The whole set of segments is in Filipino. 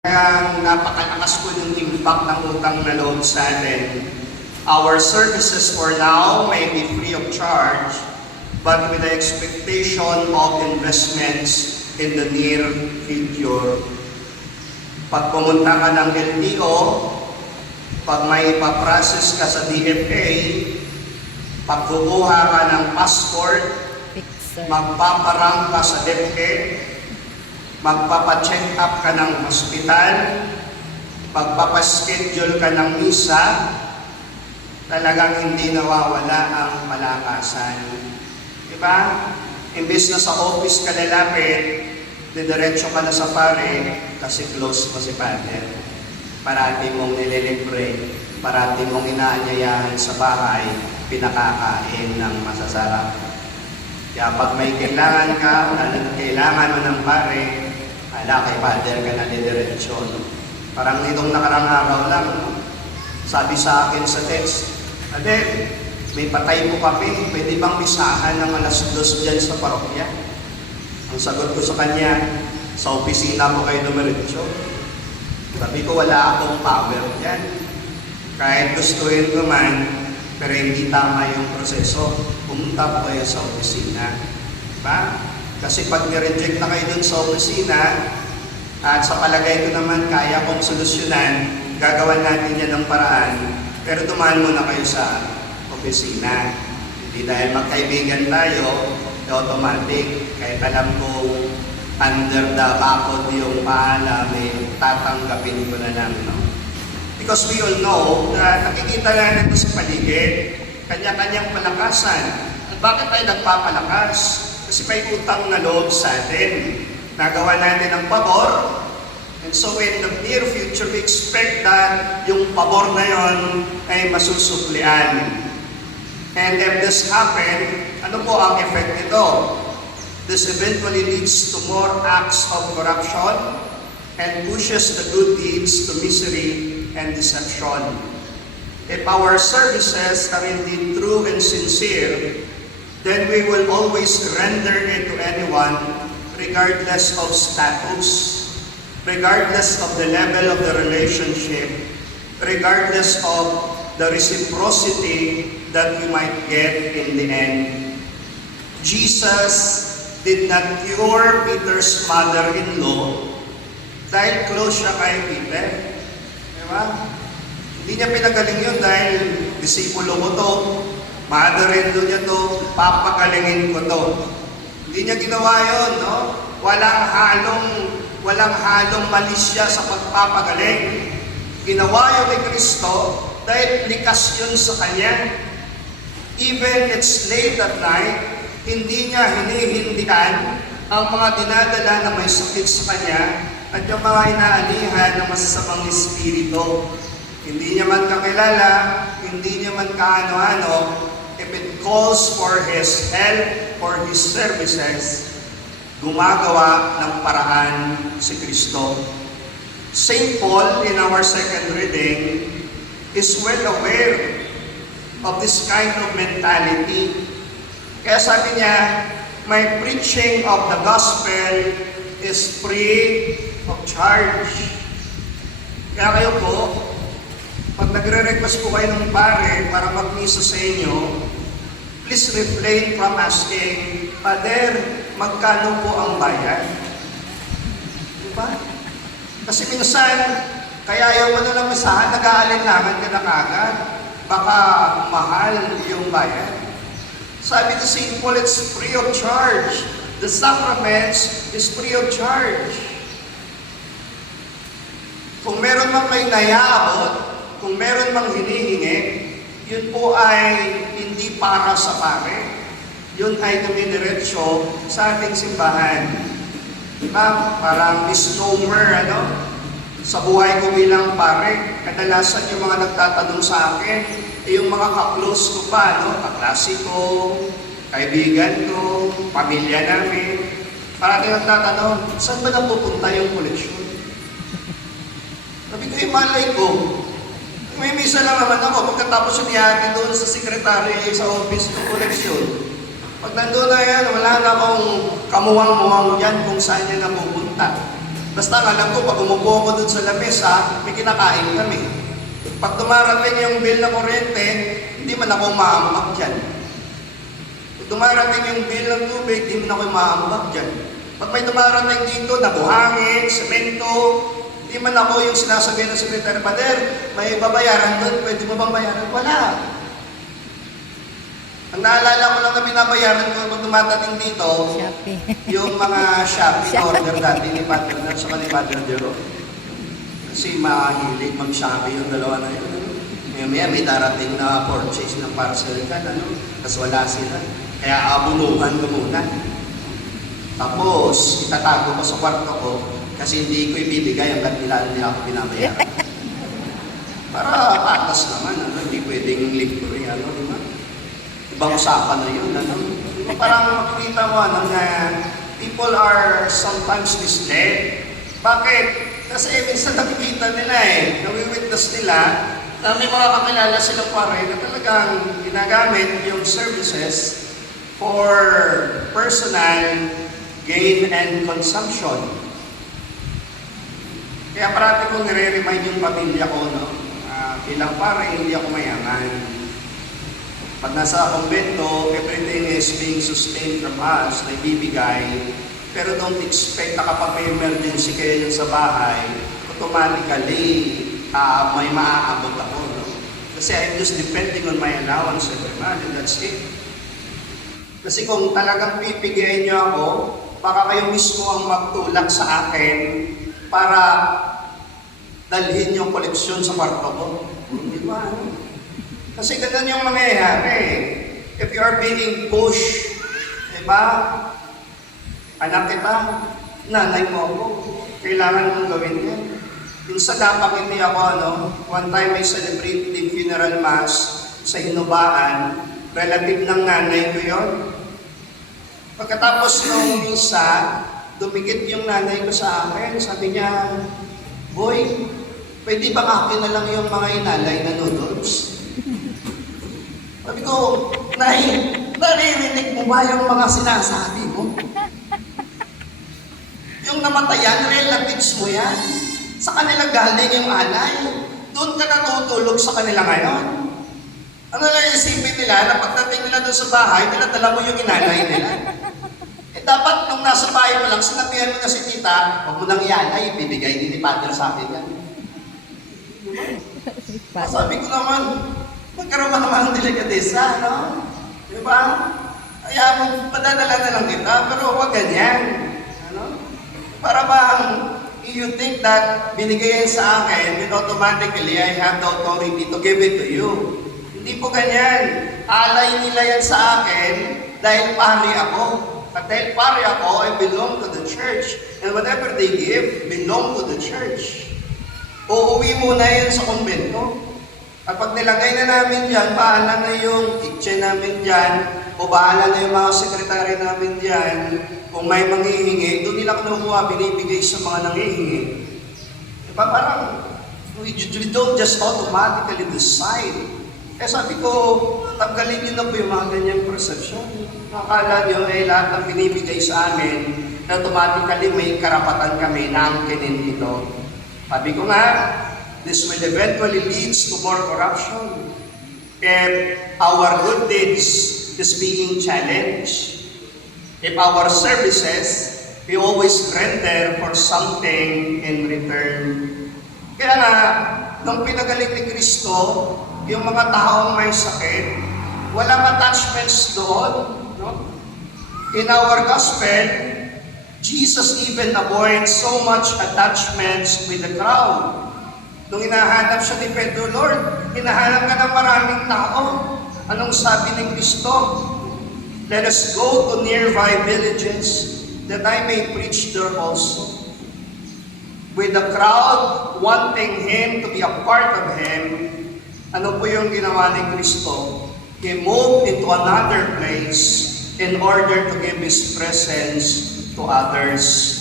Ang napakalakas po yung impact ng utang na loob sa atin. Our services for now may be free of charge, but with the expectation of investments in the near future. Pag pumunta ka ng LTO, pag may ipaprocess ka sa DFA, pag kukuha ka ng passport, magpaparang ka sa DepEd, magpapacheck up ka ng hospital, magpapaschedule ka ng misa, talagang hindi nawawala ang palakasan. Diba? Imbes na sa office ka lalapit, didiretso ka na sa pare, kasi close pa si Father. Parati mong nililibre, parati mong inaanyayahan sa bahay, pinakakain ng masasarap. Kaya pag may kailangan ka, kailangan mo ng pare, ala kay Father ka na didiretso. Parang nitong nakarang araw lang, sabi sa akin sa text, Father, may patay po kami, pwede bang misahan ng alas 2 dyan sa parokya? Ang sagot ko sa kanya, sa opisina po kayo dumiretso. Sabi ko, wala akong power dyan. Kahit gustuin ko man, pero hindi tama yung proseso, pumunta po kayo sa opisina. Diba? Kasi pag nireject na kayo dun sa opisina, at sa palagay ko naman kaya kong solusyonan, gagawan natin yan ng paraan, pero dumaan muna kayo sa opisina. Hindi dahil magkaibigan tayo, automatic, kahit alam kong under the bakod yung paalam, tatanggapin ko na lang, no? Because we all know na nakikita nga natin sa paligid, kanya-kanyang palakasan. At bakit tayo nagpapalakas? Kasi may utang na loob sa atin. Nagawa natin ang pabor. And so in the near future, we expect that yung pabor na yon ay masusuklian. And if this happen, ano po ang effect nito? This eventually leads to more acts of corruption and pushes the good deeds to misery and deception. If our services are indeed true and sincere, then we will always render it to anyone regardless of status, regardless of the level of the relationship, regardless of the reciprocity that we might get in the end. Jesus did not cure Peter's mother-in-law dahil close siya kay Peter. Diba? Hindi niya pinagaling yun dahil disipulo ko to, mother-in-law niya to, papagalingin ko to. Hindi niya ginawa yun, no? Walang halong malis siya sa pagpapagaling. Ginawa yun ni Kristo dahil likas yun sa Kanya. Even it's late at night, hindi niya hinihindihan ang mga dinadala na may sakit sa Kanya at yung mga inaanihan ng masasamang espiritu. Hindi niya man kakilala, hindi niya man kaano-ano, if it calls for His help or His services, gumagawa ng paraan si Kristo. St. Paul, in our second reading, is well aware of this kind of mentality. Kaya sabi niya, my preaching of the gospel is free of charge. Kaya kayo po, pag nagre-request po kayo ng pare para mag-misa sa inyo, please refrain from asking, Father, magkano po ang bayad? Diba? Kasi minsan, kaya ayaw mo na lang misahan, nag-aalinlangan ka na kagad. Baka mahal yung bayad. Sabi ni St. Paul, it's free of charge. The sacraments is free of charge. Kung meron mang may nayaabot, kung meron mang hinihingi, yun po ay hindi para sa pare. Yun ay dumidiretso sa ating simbahan. Diba? Parang misnomer, sa buhay ko bilang pare, kadalasan yung mga nagtatanong sa akin, yung mga ka-close ko pa, kaklase ko, kaibigan ko, pamilya namin, parating nagtatanong, saan ba napupunta yung koleksyon? Sabi ko, malay ko. May misa lang naman ako, pagkatapos yung niyati doon sa sekretary sa office ng koleksyon. Pag nandun na yan, wala na akong kamuwang-muwang yan kung saan niya napupunta. Basta ang alam ko, pag umupo ako dun sa lamesa, may kinakain kami. Pag dumarating yung bill na kuryente, hindi man ako maambak dyan. Pag dumarating yung bill ng tubig, hindi man ako maambak dyan. Pag may dumarating dito na buhangin, semento, hindi man ako yung sinasabi ng Secretary, Pader, may babayaran doon, pwede mo bang bayaran? Wala. Ang naalala ko lang na binabayaran ko pag dumatating dito, Shopee. yung mga Shopee order dati ni Pader na sa ni Pader Jero. Kasi mahilig mag-Shopee yung dalawa na yun. Maya may darating na purchase ng parcel ka, tapos wala sila. Kaya abunuhan ko muna. Tapos, itatago ko sa kwarto ko kasi hindi ko ibibigay hanggat nila ako binabayaran. Para patas naman, hindi pwedeng libre, di ba? Ibang usapan na yun, Parang makikita mo, na people are sometimes misled. Bakit? Kasi minsan nakikita nila nawi-witness nila na may mga kakilala silang pare na talagang ginagamit yung services for personal gain and consumption. Kaya parati kong nire-remind yung pamilya ko, bilang pare, hindi ako mayaman. Pag nasa kumbento, everything is being sustained from us, na ibibigay. Pero don't expect na kapag may emergency kayo yun sa bahay, automatically, may maaabot ako. Kasi I'm just depending on my allowance every month, and that's it. Kasi kung talagang pipigayin niyo ako, baka kayo mismo ang magtulak sa akin para dalhin yung koleksyon sa kwarto ko. Di ba? Kasi ganun yung mangyayari. If you are being pushed, di ba? Anak kita, nanay mo ako, kailangan mong gawin yan. Minsan napakiti ako, one time I celebrated the funeral mass sa Hinubaan, relative ng nanay ko yun. Pagkatapos nung misa, dumikit yung nanay ko sa akin, sabi niya, Boy, pwede ba akin na lang yung mga inalay na noodles? Sabi ko, Nay, naririnig mo ba yung mga sinasabi mo? Yung namatayan, relatives mo yan. Sa kanila galing yung alay. Doon ka natutulog sa kanila ngayon. Ano lang isipin nila na pagdating nila doon sa bahay, dala mo yung inalay nila. Dapat nung nasa bahay mo lang, sinabihan mo na si tita, huwag mo nang ialay, ibibigay din ni Pader sa akin yan. Sabi ko naman, magkaroon naman ng delikadesa, Diba? Kaya padadala na lang kita, pero huwag ganyan. Para bang you think that binigay yan sa akin, then automatically I have the authority to give it to you. Hindi po ganyan. Alay nila yan sa akin dahil pari ako. At dahil pari ako, I belong to the church. And whatever they give, belong to the church. Uuwi muna yan sa kumbento. At pag nilagay na namin dyan, bahala na yung kitchen namin dyan, o bahala na yung mga sekretary namin dyan, kung may manghihingi, doon nila kinukuha, binibigay sa mga nanghihingi. Diba parang, we don't just automatically decide. Kaya sabi ko, tanggalin niyo na po yung mga ganyang perception. Akala niyo, lahat ng binibigay sa amin, automatically may karapatan kami na angkinin ito. Sabi ko nga, this will eventually leads to more corruption. If our good deeds is being challenged, if our services, we always render for something in return. Kaya nga, nung pinagaling ni Kristo, yung mga taong may sakit, walang attachments doon. In our gospel, Jesus even avoids so much attachments with the crowd. Nung hinahanap siya ni Pedro, Lord, hinahanap ka ng maraming tao. Anong sabi ni Kristo? Let us go to nearby villages that I may preach there also. With the crowd wanting Him to be a part of Him, ano po yung ginawa ni Kristo? He moved into another place in order to give His presence to others.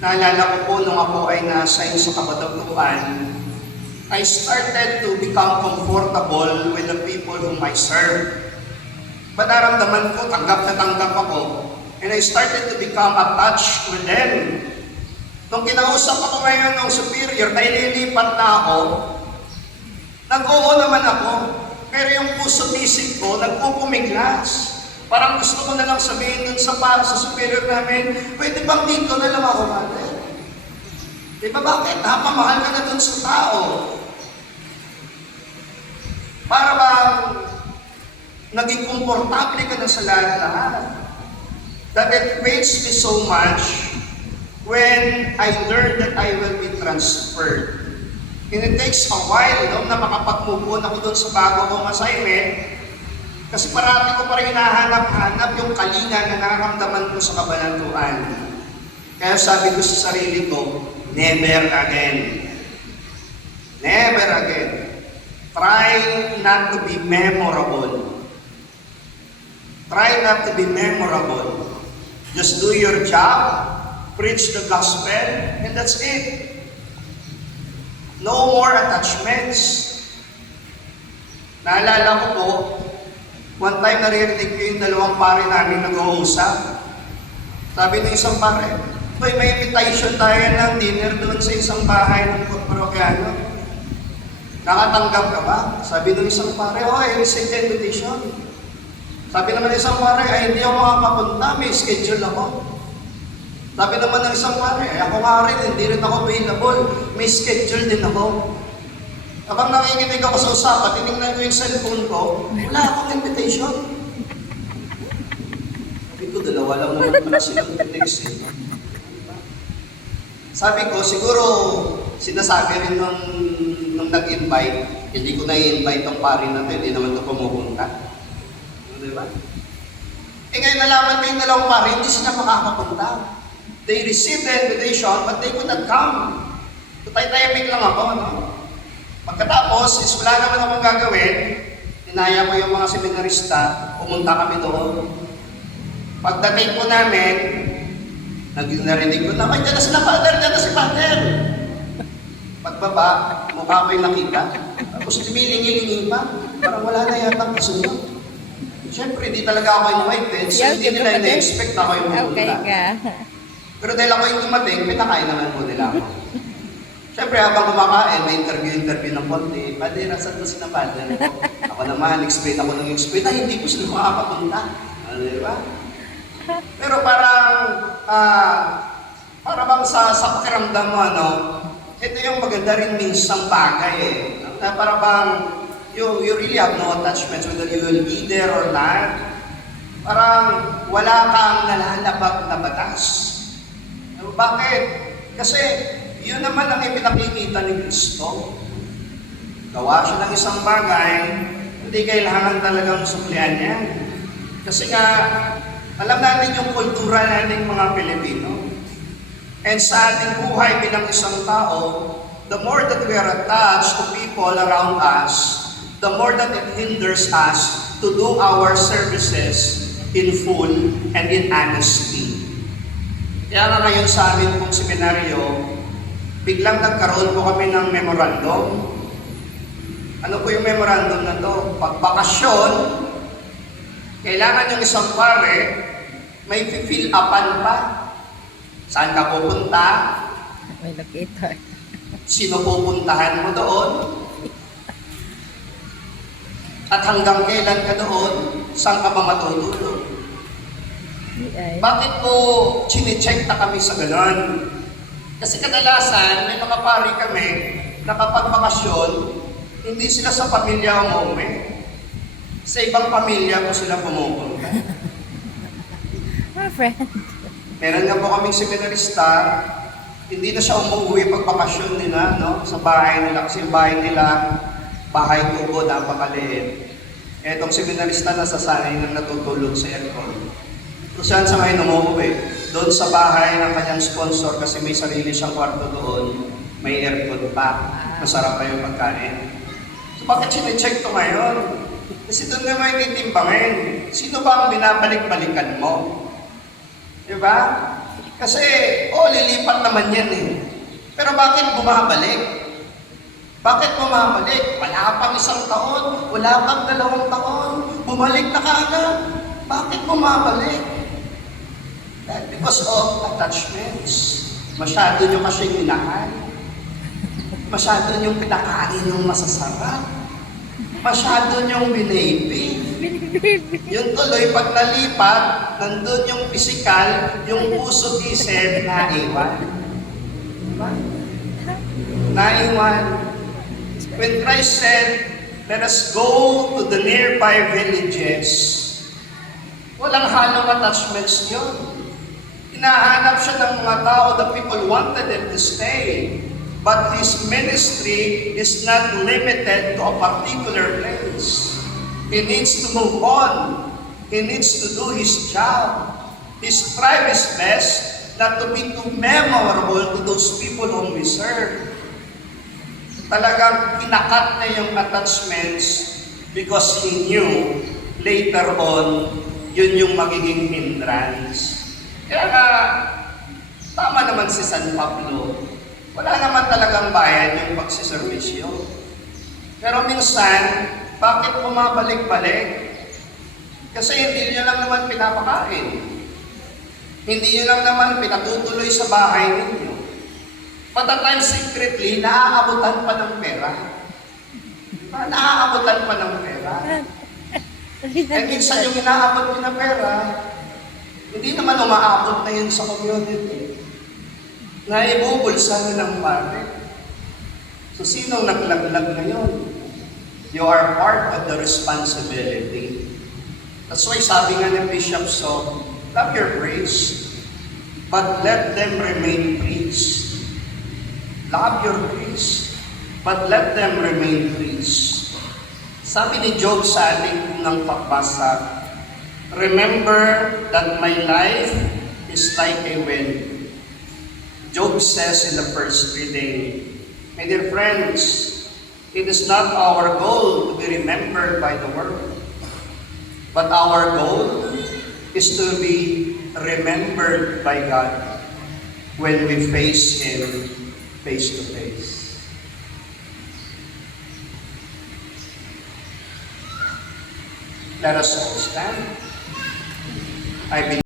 Naalala ko po nung ako ay na-assign sa kabatapuan, I started to become comfortable with the people whom I serve. Naramdaman ko, tanggap na tanggap ako. And I started to become attached with them. Nung kinausap ako ngayon ng superior, dahil nilipat na ako, nag-oo naman ako. Pero yung puso isip ko, nagpupumiglas. Parang gusto ko na lang sabihin dun sa superior namin, pwede bang dito na lang ako, mother? Di ba bakit? Napamahal ka na dun sa tao. Para bang naging komportable ka na sa lahat-lahat. That it pains me so much when I learn that I will be transferred. And it takes a while, no, na makapag-move on ako doon sa bago kong assignment. Kasi parati ko pa rin hinahanap-hanap yung kalinga na nararamdaman ko sa kabanatuan. Kaya sabi ko sa sarili ko, never again. Never again. Try not to be memorable. Try not to be memorable. Just do your job, preach the gospel, and that's it. No more attachments. Naalala ko po, one time naririnig ko yung dalawang pare namin nag-uusap. Sabi ng isang pare, "Boy, may invitation tayo ng dinner doon sa isang bahay ng parokyano. Nakatanggap ka ba?" Sabi ng isang pare, "Oh, I received the invitation." Sabi naman ng isang pare, "Ay, hindi ako makakapunta, may schedule ako." Sabi naman ng isang pare, "Ako nga rin, hindi rin ako available, may schedule din ako." Habang nakikinig ako sa usapan, tinignan ko yung cellphone ko, wala akong invitation. Sabi ko, dalawa lang naman pala silang text eh. Sabi ko, siguro sinasabi rin nung nag-invite, hindi ko na-invite ang pare na ito, hindi naman ito pumupunta. Diba? Eh ngayon nalaman ko yung dalawang pare, hindi sila makakapunta. They received the invitation, but they could not come. Tutay-tayamig lang ako, no? Pagkatapos, is wala naman akong gagawin, inaya ko yung mga seminarista, pumunta kami doon. Pagdating po namin, narinig ko na, "Ay, dyan na sila, Father, dyan na si Father." Pagbaba, mukha ko yung nakita, tapos tumilingi-lingi pa, parang wala na yatang kasunod. Siyempre, hindi talaga ako invited, so hindi nila na-expect na ako yung pumunta. Pero dahil ako yung dumating, pinakain naman po nila ako. Siyempre, habang kumakain, may interview ng konti. "Padre, nasan po si na Padre?" Ako naman, explain ako ng explain, "Ay, hindi po sila makakapunta." Ano, di ba? Pero para bang sa pakiramdam mo, ano, ito yung maganda rin minsang bagay eh. Na para bang, you really have no attachments whether you will be there or not. Parang wala kang nalalabag na batas. Bakit? Kasi yun naman ang ipinakikita ni Kristo. Gawa siya ng isang bagay, hindi kailangan talagang suklian yan. Kasi nga, alam natin yung kultura natin mga Pilipino. And sa ating buhay bilang isang tao, the more that we are attached to people around us, the more that it hinders us to do our services in full and in honesty. Kaya nga ngayon sa amin pong seminaryo, biglang nagkaroon po kami ng memorandum. Ano po yung memorandum na to? Pagbakasyon, kailangan yung isang pare, may fill upan pa. Saan ka pupunta? May locator. Sino pupuntahan mo doon? At hanggang kailan ka doon? Saan ka ba matutulog? Bakit po chine-check na kami sa ganon? Kasi kadalasan, may mga pari kami na kapag bakasyon, hindi sila sa pamilya umuwi. Sa ibang pamilya po sila pumupunta. My friend. Meron nga po kaming seminarista, hindi na siya umuwi pag bakasyon nila, no? Sa bahay nila, kasi yung bahay nila, bahay kubo, napakaliit. Etong seminarista na sasanay na natutulog sa aircon. Kung saan sa ngayon umuwi, doon sa bahay ng kanyang sponsor kasi may sarili siyang kwarto doon, may aircon pa, masarap pa yung pagkain. So bakit sine-check to ngayon? Kasi doon naman titimbangin, sino ba ang binabalik-balikan mo? Diba? Kasi, lilipat naman yan eh. Pero bakit bumabalik? Bakit bumabalik? Wala pang 1 taon, wala pang 2 taon, bumalik na kaagad. Bakit bumabalik? Because of attachments. Masyado nyo kasing minahal. Masyado nyo pinakain ng masasarap. Masyado nyong binibig. Yung tuloy, pag nalipat, nandun yung pisikal, yung puso isip, naiwan. Diba? Naiwan. When Christ said, let us go to the nearby villages, walang halong attachments yun. Hinahanap siya ng mga tao, the people wanted him to stay. But his ministry is not limited to a particular place. He needs to move on. He needs to do his job. He's tried his best not to be too memorable to those people whom we serve. Talagang kinakat na yung attachments because he knew later on, yun yung magiging hindrance. Kaya nga, tama naman si San Pablo. Wala naman talagang bayad yung pagsiservisyo. Pero minsan, bakit bumabalik-balik? Kasi hindi nyo lang naman pinapakain. Hindi nyo lang naman pinatutuloy sa bahay ninyo. Patatime secretly, naaabutan pa ng pera. Naaabutan pa ng pera. Eh minsan yung inaabot nyo na pera, hindi naman umaabot na yun sa community. Na ibubulsa nyo ng pare. So, sinong naglaglag na yun? You are part of the responsibility. That's why sabi nga ng Bishop So, love your priest, but let them remain priests. Love your priest, but let them remain priests. Sabi ni Job sa ating unang pagbasa, remember that my life is like a wind. Job says in the first reading, my dear friends, it is not our goal to be remembered by the world, but our goal is to be remembered by God when we face Him face to face. Let us all stand. I believe